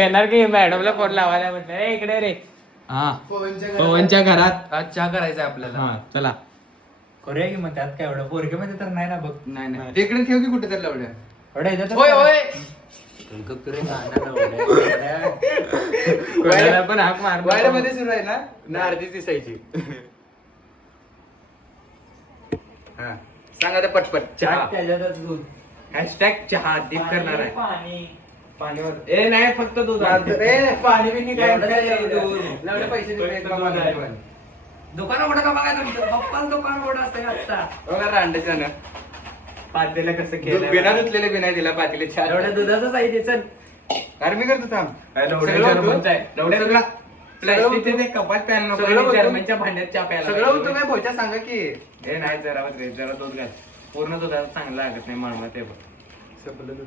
येणार की मॅडमला फोन लावायला म्हटलं रे इकडे रे. हा पवनच्या घरात आज चहा करायचा आपल्याला. हा चला करूया की मग त्यात काय एवढं पोरगे मध्ये तर नाही ना बघ. नाही तिकडे ठेव की कुठे तर लावल्या. होय होय कोणाला पण हाक मार वायला मध्ये सुरू आहे ना अर्धीच दिसायची. हा सांगा आता पटपट. चहा त्याच्यातच दूध हॅशटॅग चहा दीप करणार आहे. पाणी पाणीवर ए नाही फक्त दूध पाणी बिनी काय एवढं काय दूध? लावले पैसे दिले फक्त दूध आहे. दुकान उघडं का बघा तुमचं पप्पाच दुकान उघडं असतं आता. बघा रांडेच्या ना पातेला कसं दूध केलं बिना धुतलेले बिना दिला पातीले एवढ्या चार. दुधाचंच आहे ते चल. अरे मी करतो थांब. प्लास्टिकचे ते कपाट प्यायला नको सगळं आणि होतं. जर्मनच्या भांड्यात चहा प्यायला सगळं पाहिजे. होतं काय भोच्या सांगा की. हे नाही जरा रे जरा दूध घाल. पूर्ण दुधाचं चांगलं लागत नाही मळमळ ते बघ. संपलं दूध.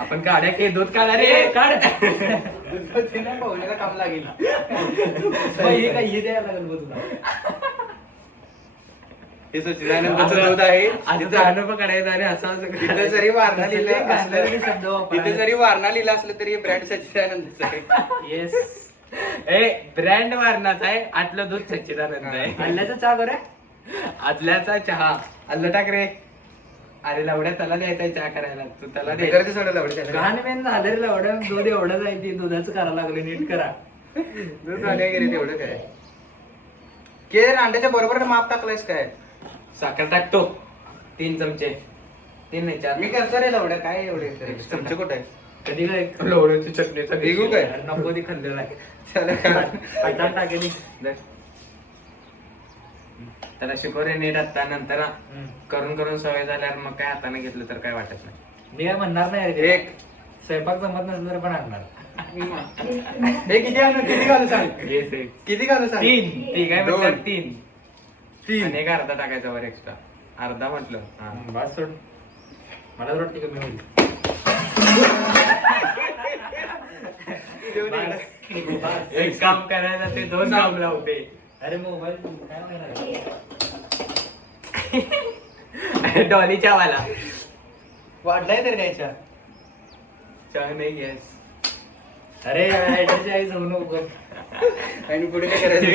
आपण काढ्या की दूध काढा रे काढ. दूध ना पाहुण्याला काम लागेल. हे काय हे द्यायला लागेल बघ तुला. हे सच्चिदानंदाचं दूध आहे. आधी जाणं पकडायचं आणि असं तिथे जरी वारणा लिहिलं गांधारी असलं, शब्द वापरायला. तिथे जरी वारणा लिहिलं असलं तरी ब्रँड सच्चिदानंदच आहे. येस ए ब्रँड वारणाचा आहे आतलं दूध सच्चिदानंद आहे. आणल्याचा चहा करूया. आदल्याचा चहा आदलं टाक रे. अरे लवड्या त्याला द्यायचा चहा करायला तू त्याला दे. करते सोडा लावडे त्याला. घाण मेन झालं रे एवढं दूध एवढंच आहे ते दुधाचं करायला लागलं नीट करा. दूध आले गेले तेवढं काय. के अंड्याच्या बरोबर माप टाकलायस काय. साखर टाकतो 3 चमचे 3 नाही 4. मी करतो रे लावड्या काय एवढे चमचे कुठे आहे. कधी काय लवड्याची चटणीचा बिगू काय? नको ती खाल्लेलं आहे. त्याला काय? हातात टाकेली. त्याला शिकवरे नीट आता नंतर करून करून सवय झाल्यावर मग काय हाताने घेतलं तर काय वाटत नाही. मी काय म्हणणार नाही रे. एक स्वयंपाक जमत नसलं तर पण आणणार. हे किती आणू किती घालू सांग. येस एक किती घालू सांग. 3 ती काय दोन. म्हटलं 3 तीन. आणि एक अर्धा टाकायचा वर एक्स्ट्रा अर्धा म्हटलं हा. बस सोड. मला तर वाटतं कमी होईल. बस. एक काम करायचं ते 2 काम लावते. अरे मोबाईल काय माहिती. डॉलीच्या वाला वाढलाय तर द्यायच्या. चहा नाही गॅस अरे ऍड्रेस आई जाऊ नको. आणि पुढे काय करायचं.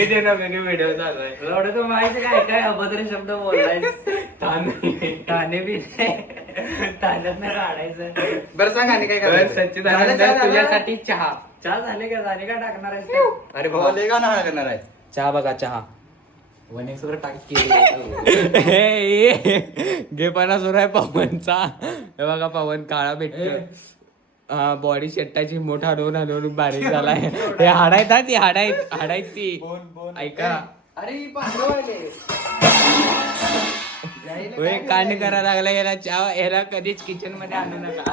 व्हिडिओ चालू आहे. तुला एवढं तर माहिती काय काय अभद्र शब्द बोललाय. ताने बी ताण्यात नाही काढायचं. बरं सांग आणि काय करायचं. सच्चिदानंद झालं, चहा तुझ्यासाठी चहा. चहा झाले का झाले का टाकणार आहेस ते? अरे भाऊ लय गाणं हा करणार आहे. चहा बघा चहा. वनेक्स वर टाक की. घेपणा सुरू आहे पवनचा. हे बघा पवन काळा भेटतो. हा बॉडी शेट्टाची मोठा हलवून बारीक झालाय. हे हाडायत ती हाडायत ती ऐका. अरे ही पांढरवाले. कांड करायला लागला याला चहा याला कधीच किचन मध्ये आणू नका.